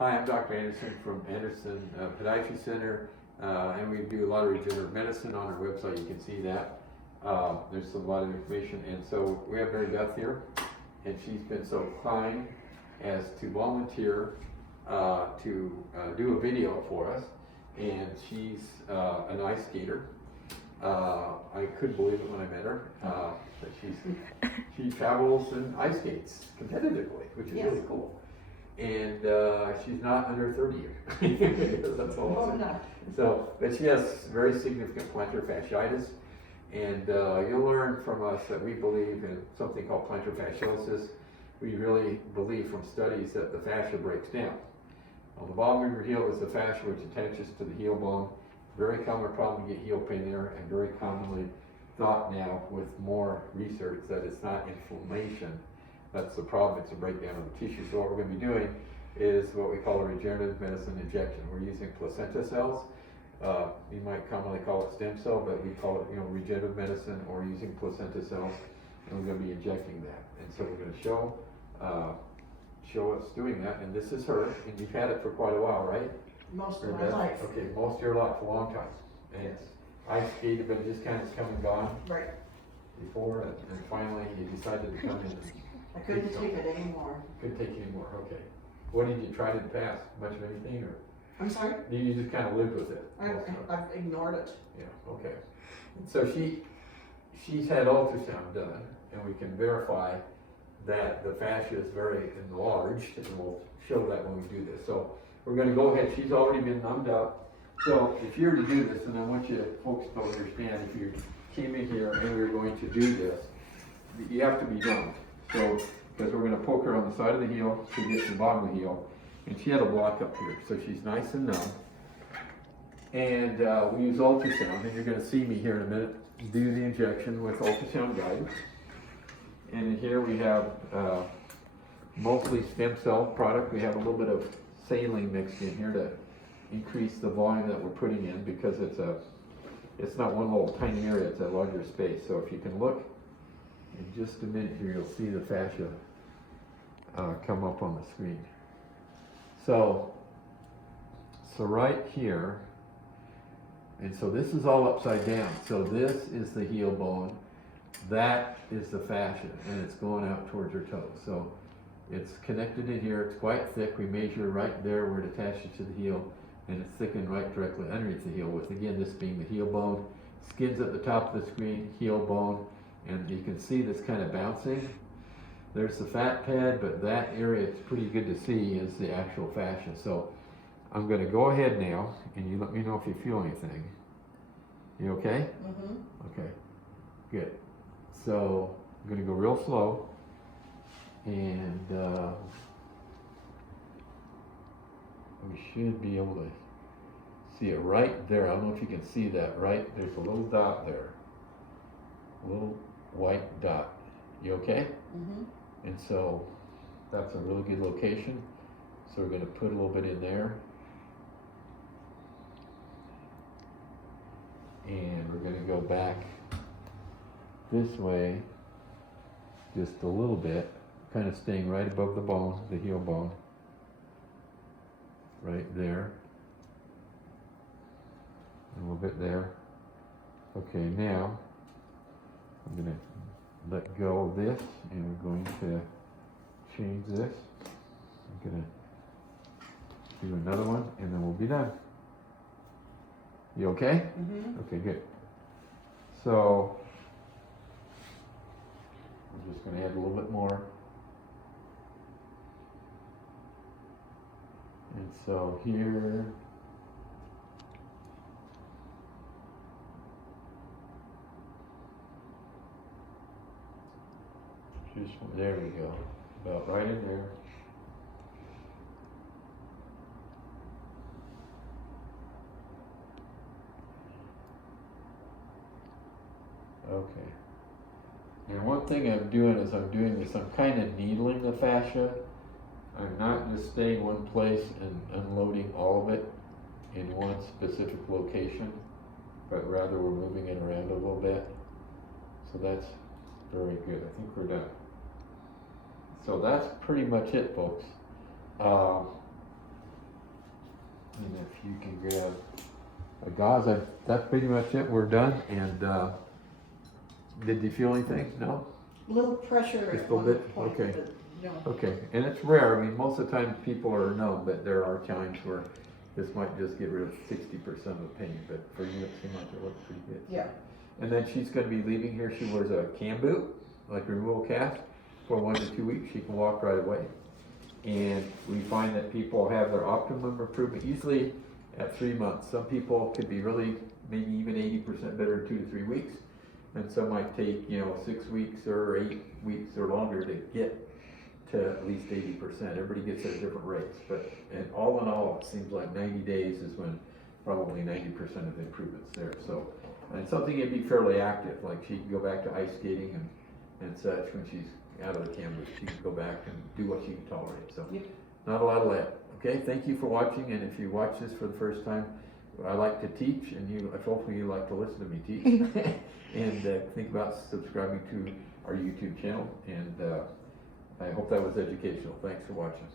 Hi, I'm Dr. Anderson from Anderson Podiatry Center, and we do a lot of regenerative medicine on our website. You can see that. There's a lot of information, and so we have Mary Beth here, and she's been so kind as to volunteer to do a video for us, and she's an ice skater. I couldn't believe it when I met her, that she travels and ice skates competitively, which is really cool. And she's not under 30 yet. That's all I'm saying. So, but she has very significant plantar fasciitis, and you'll learn from us that we believe in something called plantar fasciosis. We really believe from studies that the fascia breaks down. On the bottom of your heel is the fascia which attaches to the heel bone. Very common problem to get heel pain there, and very commonly thought now with more research that it's not inflammation. That's the problem, it's a breakdown of the tissue. So what we're going to be doing is what we call a regenerative medicine injection. We're using placenta cells. You might commonly call it stem cell, but we call it, regenerative medicine, or using placenta cells, and we're going to be injecting that. And so we're going to show us doing that, and this is her, and you've had it for quite a while, right? Most of my life. Okay, most of your life, a long time. And Yes. I skated, but it just kind of come and gone Right. before, and finally you decided to come in. I couldn't take it anymore. Couldn't take anymore, okay. What did you try in the past? Much of anything, or I'm sorry? you just kind of lived with it? I've ignored it. Yeah, okay. So she's had ultrasound done, and we can verify that the fascia is very enlarged, and we'll show that when we do this. So we're going to go ahead. She's already been numbed up. So if you're to do this, and I want you folks to understand, if you came in here and we were going to do this, you have to be numbed. So, because we're going to poke her on the side of the heel to get to the bottom of the heel, and she had a block up here, so she's nice and numb. And we use ultrasound, and you're going to see me here in a minute do the injection with ultrasound guidance. And in here we have mostly stem cell product. We have a little bit of saline mixed in here to increase the volume that we're putting in, because it's not one little tiny area, it's a larger space. So if you can look in just a minute here, you'll see the fascia come up on the screen. So right here, and so this is all upside down. So this is the heel bone, that is the fascia, and it's going out towards your toes. So it's connected in here, it's quite thick. We measure right there where it attaches to the heel, and it's thickened right directly underneath the heel, with again this being the heel bone. Skin's at the top of the screen, heel bone, and you can see this kind of bouncing. There's the fat pad, but that area, it's pretty good to see, is the actual fascia. So I'm going to go ahead now, and you let me know if you feel anything. You okay? Mm-hmm. Okay, good. So I'm going to go real slow, and we should be able to see it right there. I don't know if you can see that, right? There's a little dot there, a little white dot. You okay? Mm-hmm. And so that's a really good location. So we're going to put a little bit in there. And we're going to go back this way just a little bit, kind of staying right above the bone, the heel bone, right there, a little bit there. Okay, now I'm going to let go of this, and we're going to change this. I'm going to do another one, and then we'll be done. You okay? Mm-hmm. Okay, good. So I'm just going to add a little bit more. And so here, there we go, about right in there. Okay. And one thing I'm doing is I'm kind of needling the fascia. I'm not just staying one place and unloading all of it in one specific location, but rather we're moving it around a little bit. So that's very good. I think we're done. So that's pretty much it, folks. you can grab a gauze. That's pretty much it. We're done. And did you feel anything? No? Little pressure Just at a one little bit? point, Okay. but no. Okay. And it's rare. I mean, most of the time people are numb, but there are times where this might just get rid of 60% of the pain. But for you, it seemed like it looked pretty good. Yeah. And then she's going to be leaving here. She wears a cam boot, like a removal cast, for 1 to 2 weeks. She can walk right away. And we find that people have their optimum improvement usually at 3 months. Some people could be really, maybe even 80% better in 2 to 3 weeks. And some might take, 6 weeks or 8 weeks or longer to get to at least 80%. Everybody gets at different rates. But and all in all, it seems like 90 days is when probably 90% of the improvement's there. So, and something can be fairly active, like she can go back to ice skating and such when she's out of the cam boot. She can go back and do what she can tolerate. So, Yep. not a lot of let. Okay, thank you for watching. And if you watch this for the first time, I like to teach, and hopefully you like to listen to me teach. And think about subscribing to our YouTube channel. And I hope that was educational. Thanks for watching.